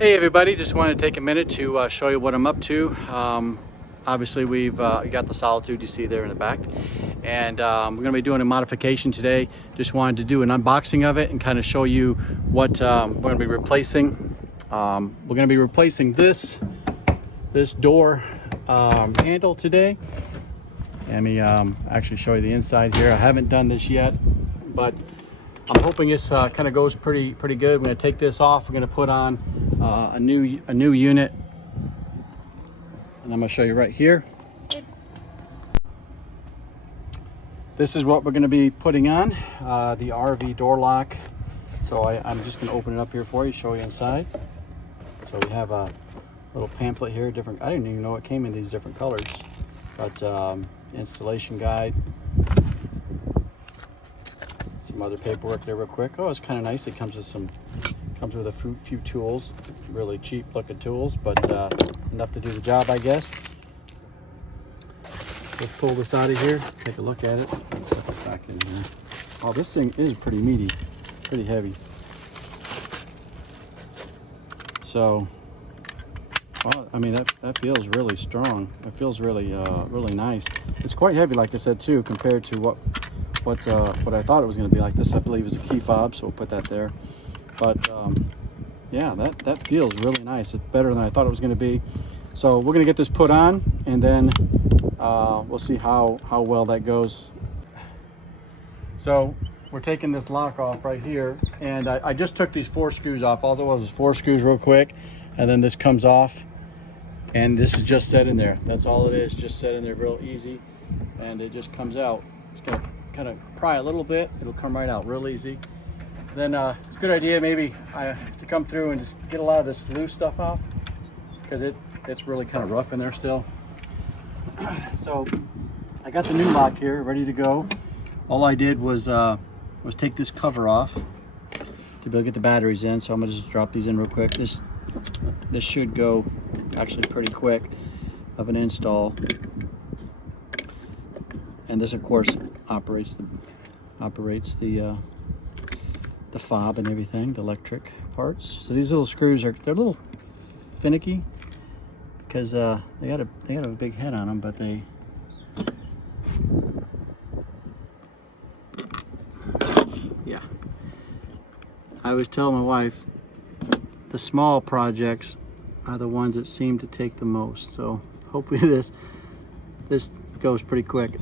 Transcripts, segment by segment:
Hey everybody, just wanted to take a minute to show you what I'm up to. Obviously we've got the Solitude you see there in the back, and we're going to be doing a modification today. Just wanted to do an unboxing of it and kind of show you what we're going to be replacing. We're going to be replacing this door handle today. Let me actually show you the inside here. I haven't done this yet, but I'm hoping this kind of goes pretty good. We're going to take this off. We're going to put on a new unit, and I'm going to show you right here. This is what we're going to be putting on, the RV door lock. So I'm just going to open it up here for you, show you inside. So we have a little pamphlet here, different. I didn't even know it came in these different colors, but installation guide. Some other paperwork there real quick. Oh, it's kind of nice. It comes with a few tools, really cheap looking tools, but enough to do the job, I guess. Let's pull this out of here, take a look at it. Let's put it back in here. Oh, this thing is pretty meaty, pretty heavy. So, well, I mean, that feels really strong. It feels really nice. It's quite heavy, like I said, too, compared to what I thought it was going to be. Like this, I believe, is a key fob, so we'll put that there. But yeah, that feels really nice. It's better than I thought it was going to be. So we're going to get this put on, and then we'll see how well that goes. So we're taking this lock off right here, and I just took these 4 screws off. All there was 4 screws real quick, and then this comes off, and this is just set in there. That's all it is, just set in there real easy, and it just comes out. It's going to kind of pry a little bit. It'll come right out real easy. Then it's a good idea maybe to come through and just get a lot of this loose stuff off, because it's really kind of rough in there still. So I got the new lock here ready to go. All I did was take this cover off to be able to get the batteries in. So I'm gonna just drop these in real quick. This should go actually pretty quick of an install. And this, of course, operates the fob and everything, the electric parts. So these little screws they're a little finicky because they got a big head on them, but yeah. I always tell my wife the small projects are the ones that seem to take the most. So hopefully this goes pretty quick.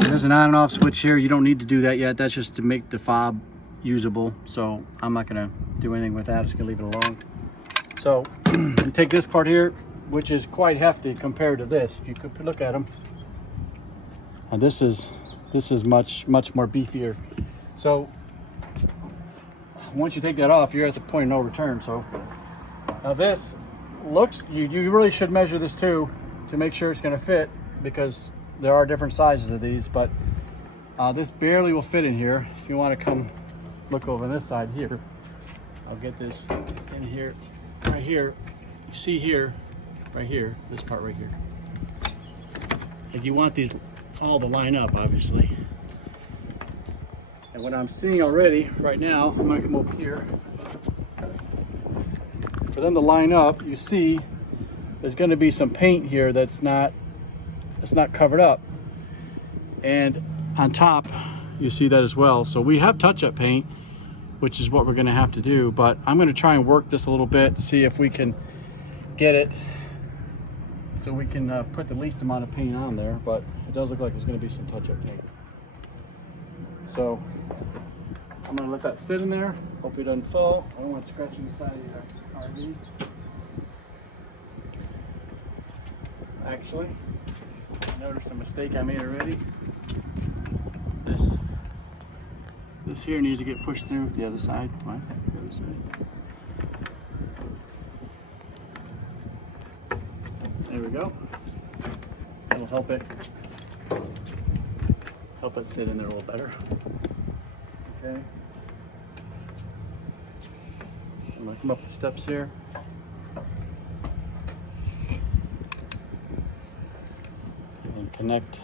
There's an on and off switch here. You don't need to do that yet. That's just to make the fob usable. So I'm not gonna do anything with that. I'm just gonna leave it alone. So you take this part here, which is quite hefty compared to this. If you could look at them, and this is much more beefier. So once you take that off, you're at the point of no return. So now this looks, you really should measure this too to make sure it's going to fit, because there are different sizes of these, but this barely will fit in here. If you want to come look over this side here, I'll get this in here, right here. You see here, right here, this part right here. Like, you want these all to line up, obviously. And what I'm seeing already right now, I'm going to come over here. For them to line up, you see there's going to be some paint here that's not covered up, and on top you see that as well. So we have touch-up paint, which is what we're going to have to do, but I'm going to try and work this a little bit to see if we can get it so we can put the least amount of paint on there. But it does look like there's going to be some touch-up paint. So I'm going to let that sit in there. Hope it doesn't fall. I don't want it scratching the side of your RV. Actually, I noticed a mistake I made already. This here needs to get pushed through the other side. What? The other side. There we go. That'll help it sit in there a little better. Okay. I'm gonna come up the steps here. connect.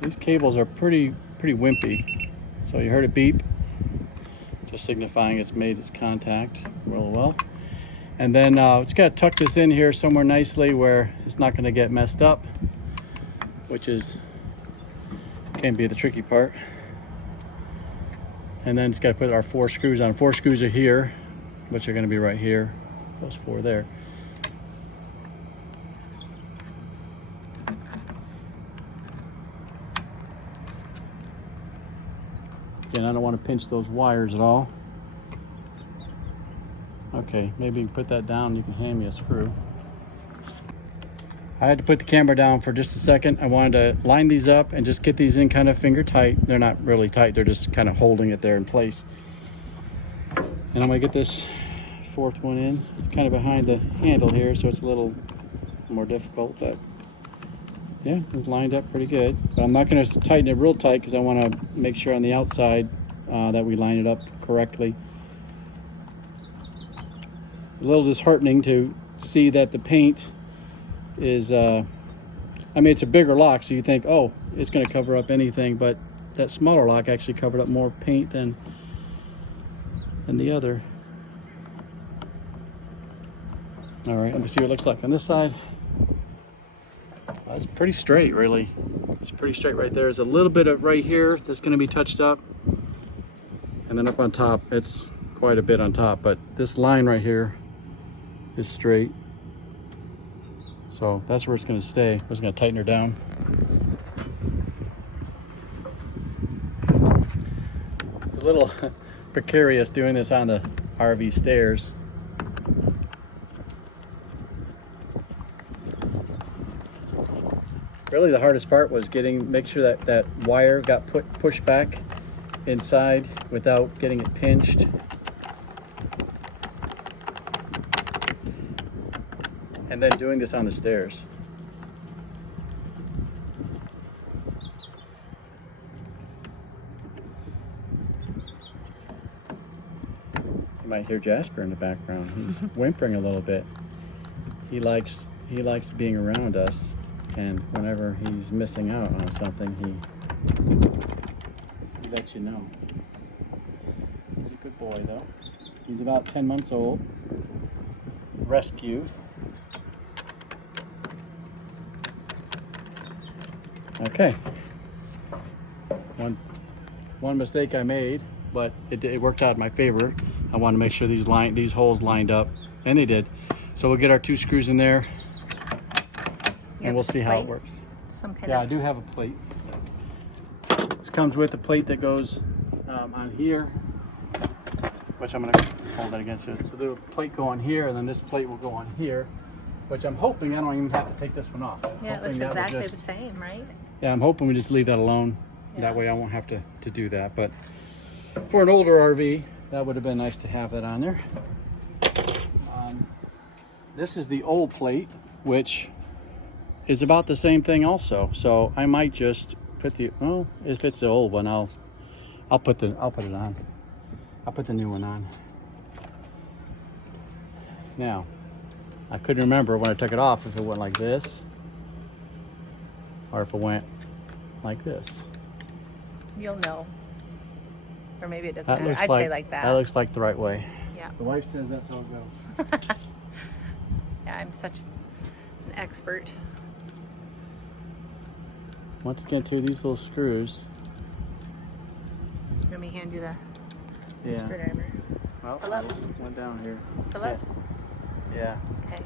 These cables are pretty wimpy. So you heard it beep, just signifying it's made its contact real well. And then just got to tuck this in here somewhere nicely where it's not going to get messed up, which can be the tricky part. And then just got to put our 4 screws on. 4 screws are here, which are going to be right here. Those 4 there. Again, I don't want to pinch those wires at all. Okay, maybe you can put that down. You can hand me a screw. I had to put the camera down for just a second. I wanted to line these up and just get these in kind of finger tight. They're not really tight. They're just kind of holding it there in place. And I'm going to get this 4th one in. It's kind of behind the handle here, so it's a little more difficult, but yeah, it's lined up pretty good. But I'm not going to tighten it real tight because I want to make sure on the outside that we line it up correctly. A little disheartening to see that the paint is, I mean, it's a bigger lock, so you think, oh, it's going to cover up anything, but that smaller lock actually covered up more paint than the other. All right, let me see what it looks like on this side. It's pretty straight, really. It's pretty straight right there. There's a little bit of right here that's going to be touched up, and then up on top, it's quite a bit on top, but this line right here is straight. So that's where it's going to stay. I'm just going to tighten her down. It's a little precarious doing this on the RV stairs. Really the hardest part was make sure that wire got pushed back inside without getting it pinched. And then doing this on the stairs. You might hear Jasper in the background. He's whimpering a little bit. He likes being around us, and whenever he's missing out on something, he lets you know. He's a good boy though. He's about 10 months old. Rescued. Okay, one mistake I made, but it worked out in my favor. I wanted to make sure these holes lined up, and they did. So we'll get our 2 screws in there, and we'll see how it works. Yeah, I do have a plate. This comes with a plate that goes on here, which I'm going to hold that against it. So the plate go on here, and then this plate will go on here, which I'm hoping I don't even have to take this one off. Yeah, it looks exactly the same, right? Yeah, I'm hoping we just leave that alone. Yeah. That way I won't have to do that. But for an older RV, that would have been nice to have that on there. This is the old plate, which is about the same thing also. So I might just put if it's the old one, I'll put it on. I'll put the new one on. Now, I couldn't remember when I took it off if it went like this or if it went like this. You'll know. Or maybe it doesn't matter. I'd say like that. That looks like the right way. Yeah. The wife says that's how it goes. Yeah, I'm such an expert. Once again, too, these little screws. Let me hand you the screwdriver. Well, Phillips. One down here. Phillips? Yeah. Okay.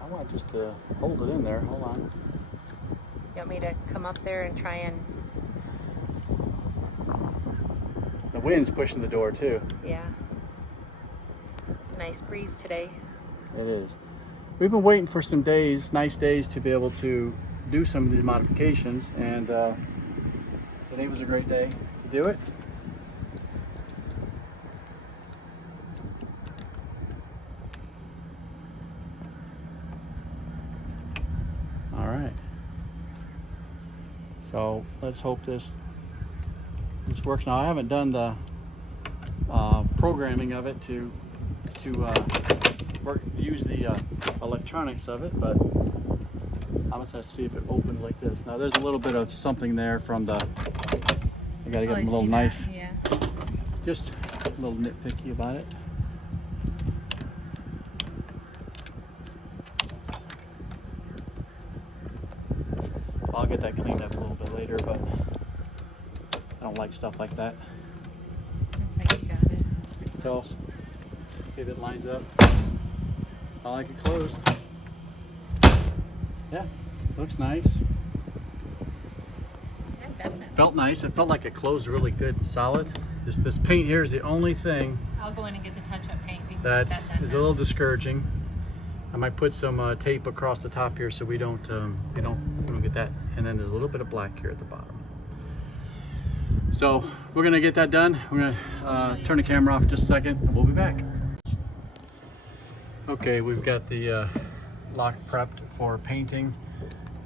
I want just to hold it in there. Hold on. You want me to come up there and try and... The wind's pushing the door, too. Yeah. It's a nice breeze today. It is. We've been waiting for some days, nice days, to be able to do some of these modifications, and today was a great day to do it. All right. So let's hope this works. Now I haven't done the programming of it to work. use the electronics of it, but I'm just going to see if it opens like this. Now there's a little bit of something there from the, I got to get a little knife. Yeah. Just a little nitpicky about it. I'll get that cleaned up a little bit later, but I don't like stuff like that. Looks like you got it. So, see if it lines up. It's not like it closed. Yeah, looks nice. Yeah, definitely. Felt nice. It felt like it closed really good and solid. This paint here is the only thing I'll go in and get the touch-up paint. We can that get done is a now. little discouraging. I might put some tape across the top here so we don't get that. And then there's a little bit of black here at the bottom. So we're gonna get that done. We're gonna turn the camera off in just a second and we'll be back. Okay, we've got the lock prepped for painting.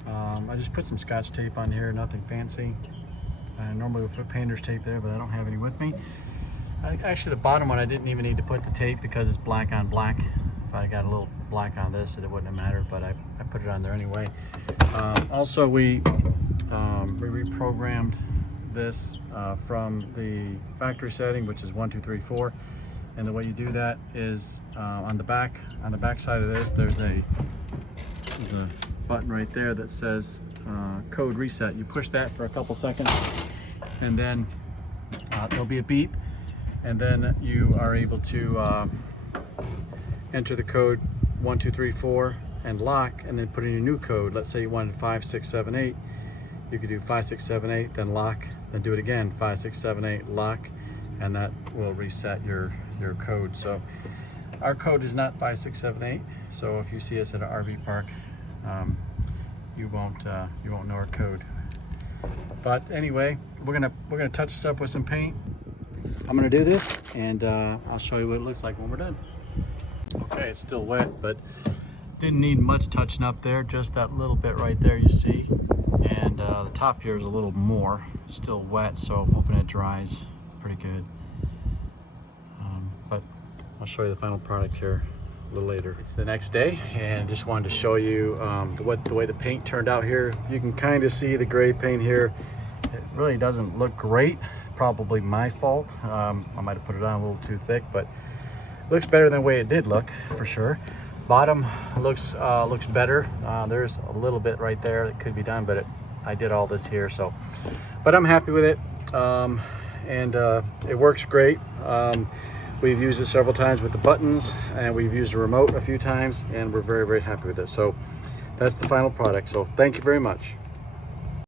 I just put some Scotch tape on here, nothing fancy. Normally we'll put painter's tape there, but I don't have any with me. Actually, the bottom one I didn't even need to put the tape because it's black on black. If I got a little black on this, it wouldn't have mattered, but I put it on there anyway. Also, we reprogrammed this from the factory setting, which is 1, 2, 3, 4. And the way you do that is on the back side of this, there's a button right there that says code reset. You push that for a couple seconds, and then there'll be a beep, and then you are able to enter the code 1, 2, 3, 4 and lock, and then put in your new code. Let's say you wanted 5, 6, 7, 8. You could do 5, 6, 7, 8, then lock, then do it again, 5, 6, 7, 8, lock, and that will reset your code. So our code is not 5, 6, 7, 8. So if you see us at an RV park, you won't know our code. But anyway, we're gonna touch this up with some paint. I'm gonna do this, and I'll show you what it looks like when we're done. Okay, it's still wet, but didn't need much touching up there. Just that little bit right there, you see. And the top here is a little more. It's still wet, so I'm hoping it dries pretty good. But I'll show you the final product here a little later. It's the next day, and just wanted to show you the way the paint turned out here. You can kind of see the gray paint here. It really doesn't look great. Probably my fault. I might have put it on a little too thick, but it looks better than the way it did look, for sure. Bottom looks better. There's a little bit right there that could be done, but I did all this here, so. But I'm happy with it, and it works great. We've used it several times with the buttons, and we've used the remote a few times, and we're very, very happy with it. So that's the final product. So thank you very much.